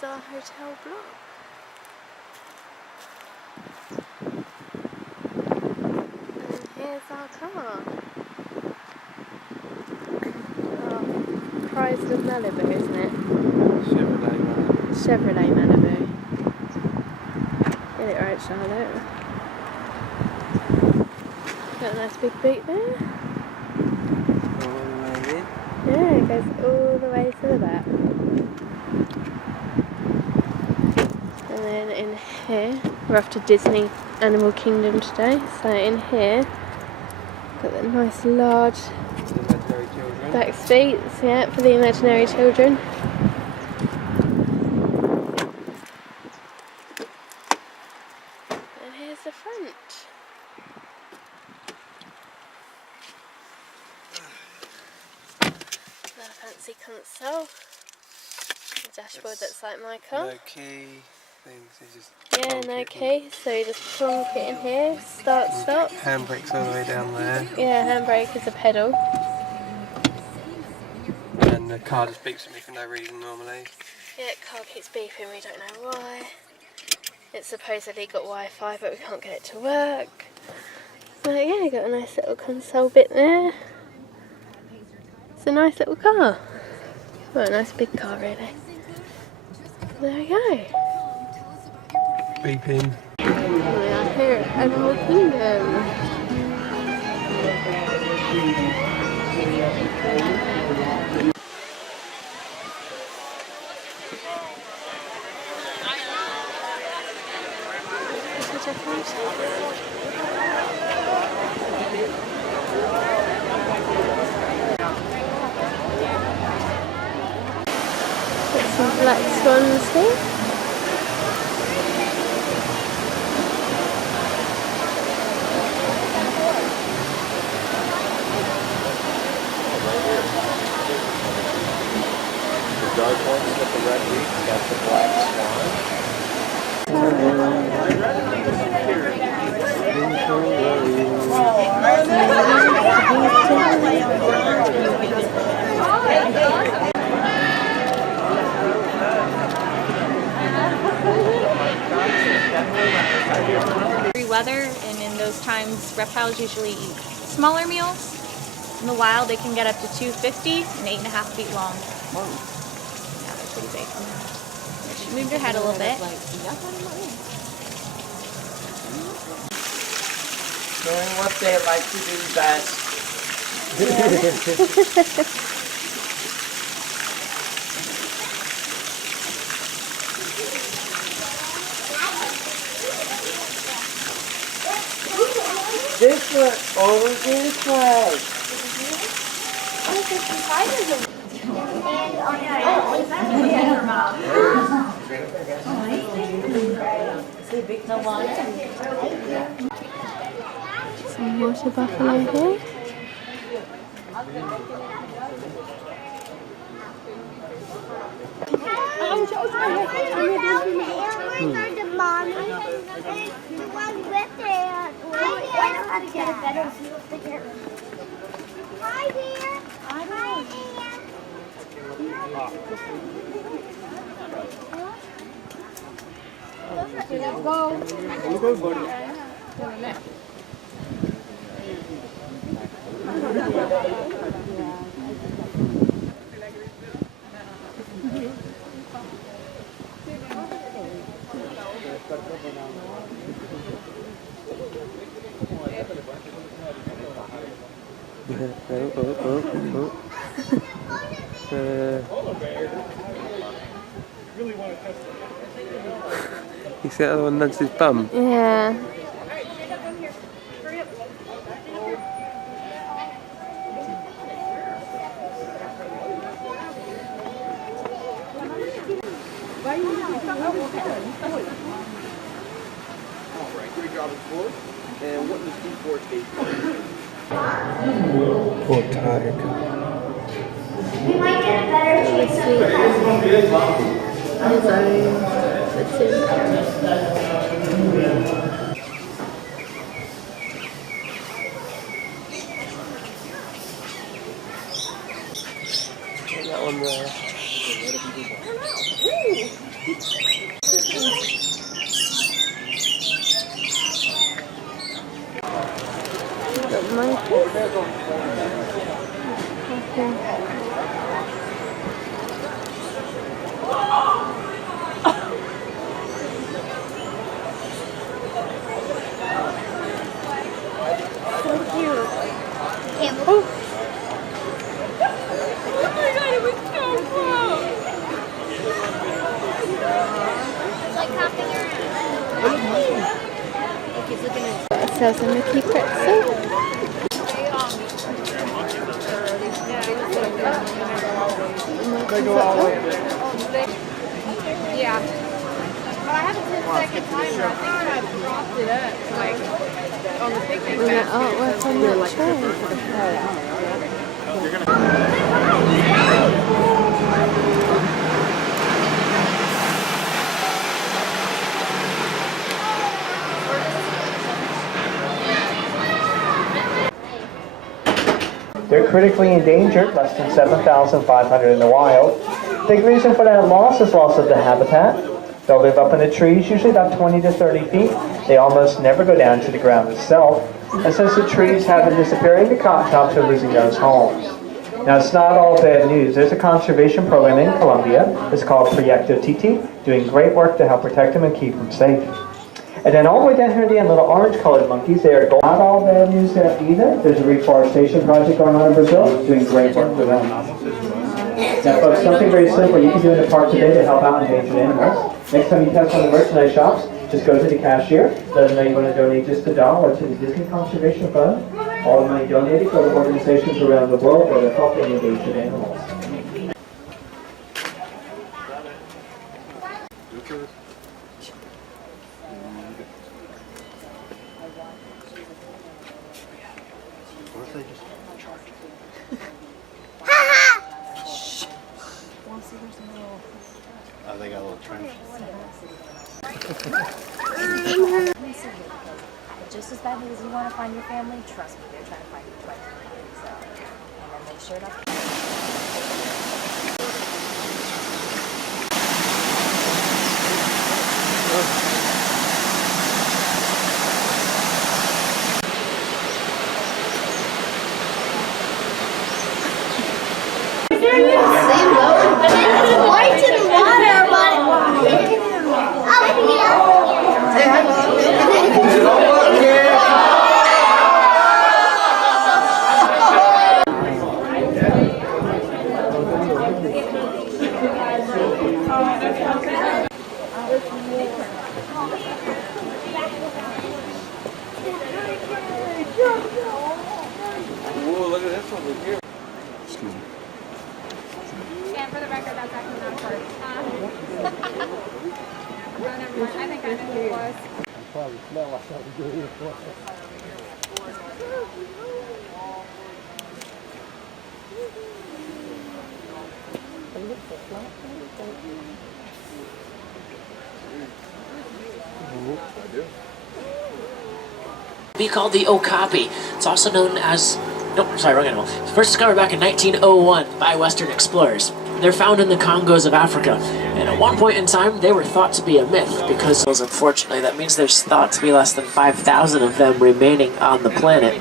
is our hotel block. And here's our car. Oh, Chrysler Malibu, isn't it? Chevrolet Malibu. Get it right, Charlotte. Got a nice big boot there. Yeah, it goes all the way to the back. And then in here, we're off to Disney Animal Kingdom today. So in here, got the nice large back seats, yeah, for the imaginary children. And here's the front. Fancy console. A dashboard that's like my car. No key things. Yeah, no key. So you just plonk it in here. Start, stop. Handbrake's all the way down there. Yeah, handbrake is a pedal. And the car just beeps at me for no reason normally. Yeah, car keeps beeping. We don't know why. It's supposedly got Wi-Fi, but we can't get it to work. So yeah, got a nice little console bit there. It's a nice little car. Well, a nice big car, really. There we go. Beeping. We are here at Animal Kingdom. Got some black swans here. The dark ones with the red wings, that's the black swan. Weather, and in those times reptiles usually eat smaller meals. In the wild they can get up to 250 and 8.5 feet long. Yeah, they're pretty big. She moved her head a little bit. Doing what they like to do best. This way, over this way. Some water buffalo here. Hi dear. Hi dear. Let's go. Let's go, buddy. You see that other one nudged his bum? Yeah. Poor tiger. We might get a better chance. That one there. Got monkeys. Okay. Ourselves a Mickey pretzel. Yeah. But I have a 10-second timer. I think I propped it up, like, on the picnic And that artwork on that They're critically endangered, less than 7,500 in the wild. Big reason for that loss is loss of the habitat. They'll live up in the trees, usually about 20 to 30 feet. They almost never go down to the ground itself. And since the trees have been disappearing, the cotton tops are losing those homes. Now, it's not all bad news. There's a conservation program in Colombia. It's called Proyecto Titi, doing great work to help protect them and keep them safe. And then all the way down here at the end, little orange-colored monkeys, they are not all bad news there either. There's a reforestation project going on in Brazil, doing great work for them. Now, folks, something very simple you can do in the park today to help out endangered animals. Next time you pass one of the merchandise shops, just go to the cashier, let them know you want to donate just $1 to the Disney Conservation Fund. All the money donated go to organizations around the world where they're helping endangered animals. Oh, they got a little trench. Just as badly as you want to find your family, trust me, they're trying to find you twice as badly. So, and then they showed up. Lights in the water, Whoa, look at this over here. And for the record, that's actually not first. No, never mind. I think I know who it was. Probably smell like something good here for Be called the okapi. It's also known as, wrong animal. First discovered back in 1901 by Western explorers. They're found in the Congos of Africa, and at one point in time they were thought to be a myth because, unfortunately, that means there's thought to be less than 5,000 of them remaining on the planet.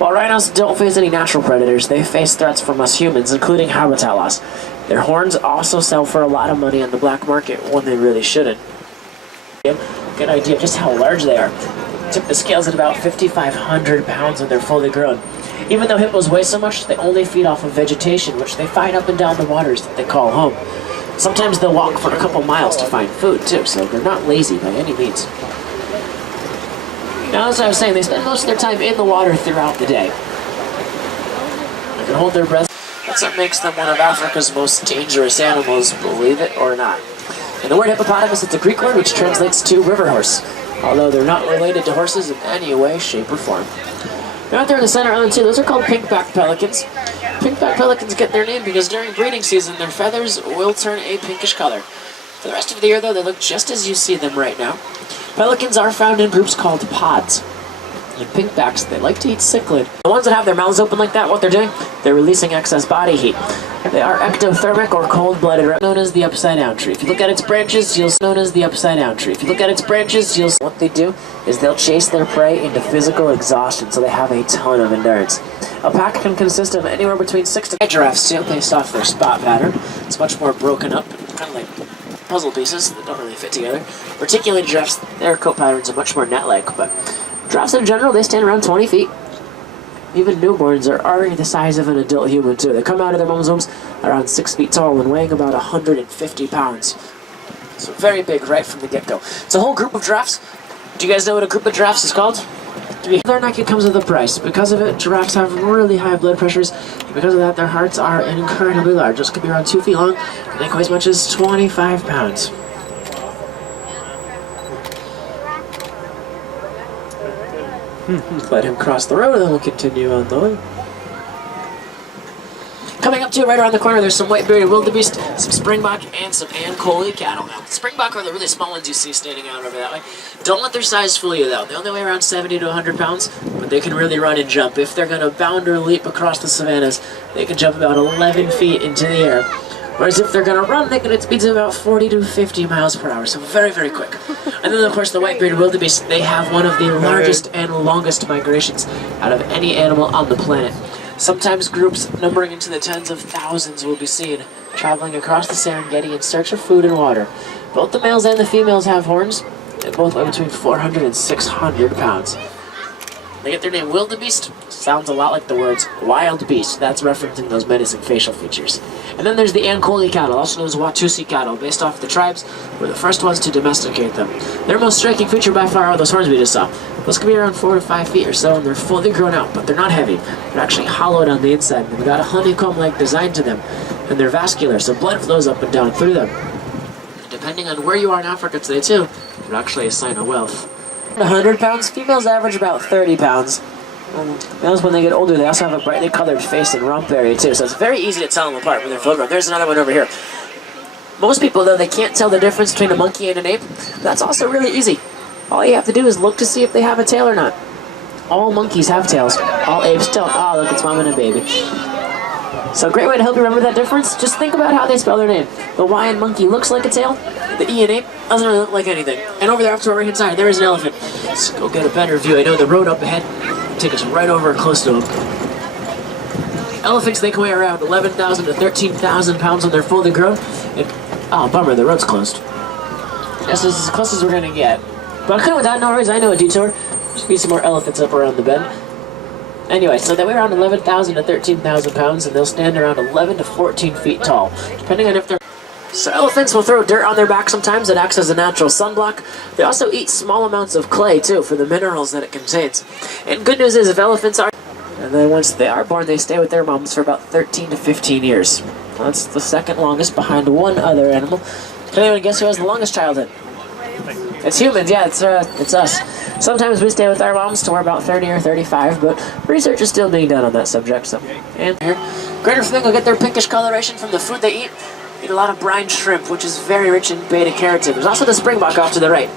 While rhinos don't face any natural predators, they face threats from us humans, including habitat loss. Their horns also sell for a lot of money on the black market when they really shouldn't. Good idea of just how large they are. Tip the scales at about 5,500 pounds when they're fully grown. Even though hippos weigh so much, they only feed off of vegetation, which they find up and down the waters that they call home. Sometimes they'll walk for a couple miles to find food, too, so they're not lazy by any means. Now, as I was saying, they spend most of their time in the water throughout the day. They can hold their breath. That's what makes them one of Africa's most dangerous animals, believe it or not. And the word hippopotamus is a Greek word which translates to river horse, although they're not related to horses in any way, shape, or form. They're out there in the center island too. Those are called pink-backed pelicans. Pink-backed pelicans get their name because during breeding season, their feathers will turn a pinkish color. For the rest of the year, though, they look just as you see them right now. Pelicans are found in groups called pods. And pinkbacks, they like to eat cichlid. The ones that have their mouths open like that, what they're doing, they're releasing excess body heat. And They are ectothermic or cold-blooded, known as the upside-down tree. If you look at its branches, you'll known as the upside-down tree. If you look at its branches, you'll what they do is they'll chase their prey into physical exhaustion, so they have a ton of endurance. A pack can consist of anywhere between 6 to 8 giraffes too, based off their spot pattern. It's much more broken up, kind of like puzzle pieces that don't really fit together. Reticulated giraffes, their coat patterns are much more net-like, but giraffes in general, they stand around 20 feet. Even newborns are already the size of an adult human too. They come out of their mom's wombs around 6 feet tall and weighing about 150 pounds. So very big right from the get-go. It's a whole group of giraffes. Do you guys know what a group of giraffes is called? Their neck, it comes with a price. Because of it, giraffes have really high blood pressures. And because of that, their hearts are incredibly large. Those could be around 2 feet long, and they can weigh as much as 25 pounds. Let him cross the road, and then we'll continue on the way. Coming up to it, right around the corner, there's some white-bearded wildebeest, some springbok, and some Ankole cattle. Now, springbok are the really small ones you see standing out over that way. Don't let their size fool you, though. They only weigh around 70 to 100 pounds, but they can really run and jump. If they're going to bound or leap across the savannas, they can jump about 11 feet into the air. Whereas if they're going to run, they can hit speeds of about 40 to 50 miles per hour, so very, very quick. And then, of course, the white-bearded wildebeest, they have one of the largest and longest migrations out of any animal on the planet. Sometimes groups numbering into the tens of thousands will be seen traveling across the Serengeti in search of food and water. Both the males and the females have horns, and both weigh between 400 and 600 pounds. They get their name wildebeest. Sounds a lot like the words wild beast. That's referencing those menacing facial features. And then there's the Ankole cattle, also known as Watusi cattle, based off the tribes who were the first ones to domesticate them. Their most striking feature by far are those horns we just saw. Those can be around 4 to 5 feet or so, and they're fully grown out, but they're not heavy. They're actually hollowed on the inside, and they've got a honeycomb-like design to them. And they're vascular, so blood flows up and down through them. And depending on where you are in Africa today, too, they're actually a sign of wealth. 100 pounds, females average about 30 pounds. Males, when they get older, they also have a brightly colored face and rump area too, so it's very easy to tell them apart when they're full grown. There's another one over here. Most people, though, they can't tell the difference between a monkey and an ape. That's also really easy. All you have to do is look to see if they have a tail or not. All monkeys have tails. All apes don't. Oh, look, it's mom and a baby. So a great way to help you remember that difference, just think about how they spell their name. The Y in monkey looks like a tail. The E in ape doesn't really look like anything. And over there, up to our right hand side, there is an elephant. Let's go get a better view. I know the road up ahead. Take us right over close to them. Elephants, they can weigh around 11,000 to 13,000 pounds when they're fully grown. And, oh, bummer, the road's closed. This is as close as we're gonna get. But okay with that, no worries, I know a detour. There's be some more elephants up around the bend. Anyway, so they weigh around 11,000 to 13,000 pounds, and they'll stand around 11 to 14 feet tall, depending on if they're... So elephants will throw dirt on their back sometimes. It acts as a natural sunblock. They also eat small amounts of clay, too, for the minerals that it contains. And good news is, if elephants are... And then once they are born, they stay with their moms for about 13 to 15 years. That's the second longest behind one other animal. Can anyone guess who has the longest childhood? It's humans, yeah, it's us. Sometimes we stay with our moms till we're about 30 or 35, but research is still being done on that subject, so... And here, greater flamingo get their pinkish coloration from the food they eat. Eat a lot of brine shrimp, which is very rich in beta-carotene. There's also the springbok off to the right.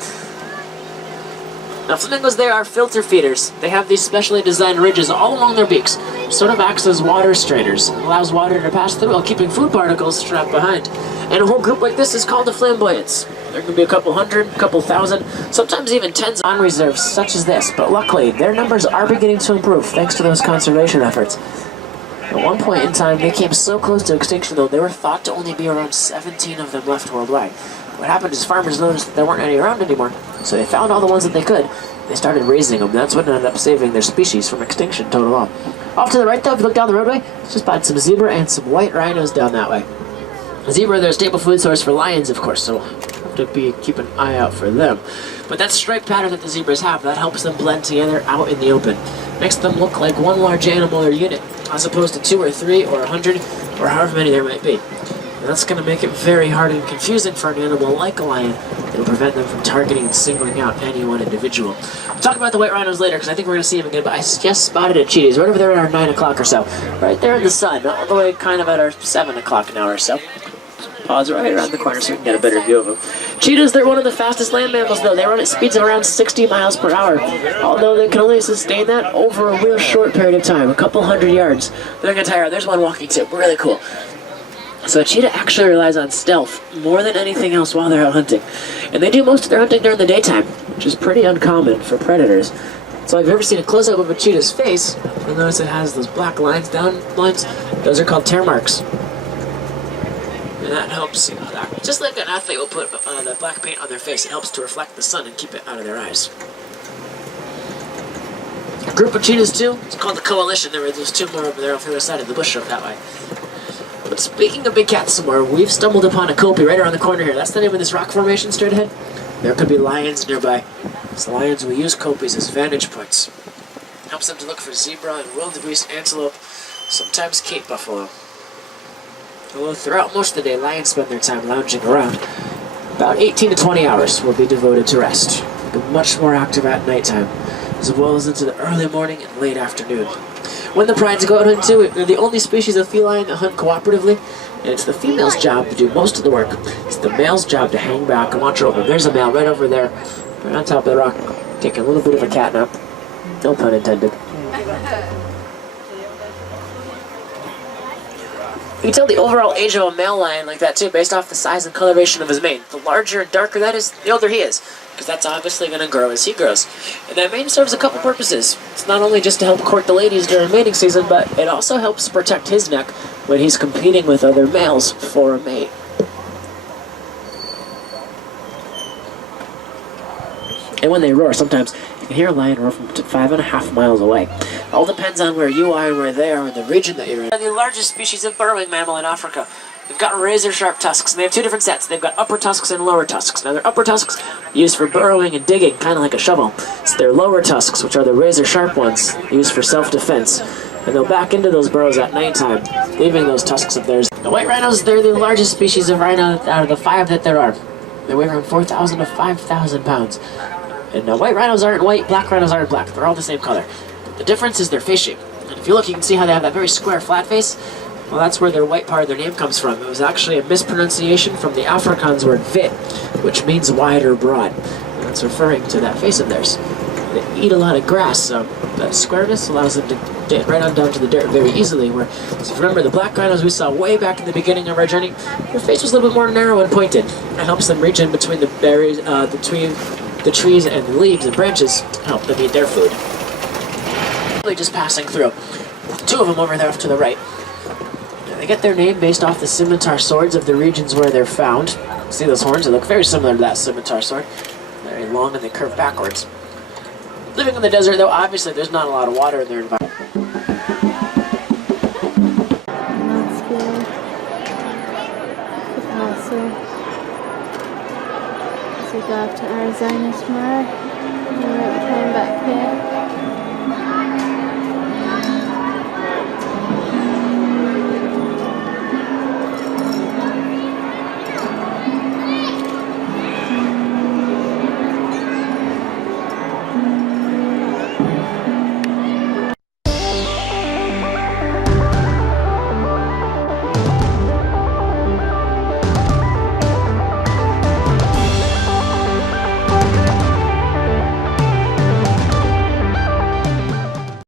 Now, flamingos, they are filter feeders. They have these specially designed ridges all along their beaks. Sort of acts as water strainers. It allows water to pass through while keeping food particles trapped behind. And a whole group like this is called a flamboyance. There can be a couple hundred, a couple thousand, sometimes even tens on reserves such as this. But luckily, their numbers are beginning to improve thanks to those conservation efforts. At one point in time, they came so close to extinction, though, they were thought to only be around 17 of them left worldwide. What happened is farmers noticed that there weren't any around anymore, so they found all the ones that they could. They started raising them. That's what ended up saving their species from extinction total off. Off to the right, though, if you look down the roadway, just spotted some zebra and some white rhinos down that way. Zebra, they're a staple food source for lions, of course, so we'll have to keep an eye out for them. But that stripe pattern that the zebras have, that helps them blend together out in the open. Makes them look like one large animal or unit, as opposed to 2 or 3 or 100 or however many there might be. And that's going to make it very hard and confusing for an animal like a lion. It'll prevent them from targeting and singling out any one individual. We'll talk about the white rhinos later, because I think we're going to see them again, but I just spotted a cheetah. He's right over there at our 9 o'clock or so. Right there in the sun, all the way kind of at our 7 o'clock now or so. Pause right around the corner so we can get a better view of them. Cheetahs, they're one of the fastest land mammals, though. They run at speeds of around 60 miles per hour, although they can only sustain that over a real short period of time, a couple hundred yards. They're going to tire out. There's one walking too. Really cool. So a cheetah actually relies on stealth more than anything else while they're out hunting. And they do most of their hunting during the daytime, which is pretty uncommon for predators. So if you've ever seen a close-up of a cheetah's face, you'll notice it has those black lines, down lines. Those are called tear marks. And that helps, you know, just like an athlete will put the black paint on their face, it helps to reflect the sun and keep it out of their eyes. A group of cheetahs too, it's called the coalition. There's two more over there off the other side of the bush over that way. But speaking of big cats somewhere, we've stumbled upon a kopie right around the corner here. That's the name of this rock formation straight ahead. There could be lions nearby. These lions will use kopies as vantage points. It helps them to look for zebra and wildebeest, antelope, sometimes Cape buffalo. Although throughout most of the day, lions spend their time lounging around. About 18 to 20 hours will be devoted to rest. They're much more active at nighttime, as well as into the early morning and late afternoon. When the prides go out hunting too, they're the only species of feline that hunt cooperatively, and it's the female's job to do most of the work. It's the male's job to hang back and watch over. There's a male right over there, right on top of the rock, taking a little bit of a cat nap. No pun intended. You can tell the overall age of a male lion like that too, based off the size and coloration of his mane. The larger and darker that is, the older he is, because that's obviously going to grow as he grows. And that mane serves a couple purposes. It's not only just to help court the ladies during mating season, but it also helps protect his neck when he's competing with other males for a mate. And when they roar, sometimes you can hear a lion roar from 5.5 miles away. It all depends on where you are and where they are in the region that you're in. They're the largest species of burrowing mammal in Africa. They've got razor-sharp tusks, and they have two different sets. They've got upper tusks and lower tusks. Now, their upper tusks used for burrowing and digging, kind of like a shovel. It's their lower tusks, which are the razor-sharp ones, used for self-defense. And they'll back into those burrows at nighttime, leaving those tusks of theirs. The white rhinos, they're the largest species of rhino out of the 5 that there are. They weigh around 4,000 to 5,000 pounds. And white rhinos aren't white, black rhinos aren't black. They're all the same color. The difference is their face shape. And if you look, you can see how they have that very square, flat face. Well, that's where their white part of their name comes from. It was actually a mispronunciation from the Afrikaans word wit, which means wide or broad. And that's referring to that face of theirs. They eat a lot of grass, so that squareness allows them to get right on down to the dirt very easily. Where, so if you remember the black rhinos we saw way back in the beginning of our journey, their face was a little bit more narrow and pointed. It helps them reach in between the berries, between the trees and the leaves and branches to help them eat their food. Really just passing through. 2 of them over there off to the right. They get their name based off the scimitar swords of the regions where they're found. See those horns? They look very similar to that scimitar sword. Very long and they curve backwards. Living in the desert, though, obviously there's not a lot of water in their environment. Nice view. The castle. As we go up to Arizona tomorrow, we won't be coming back here.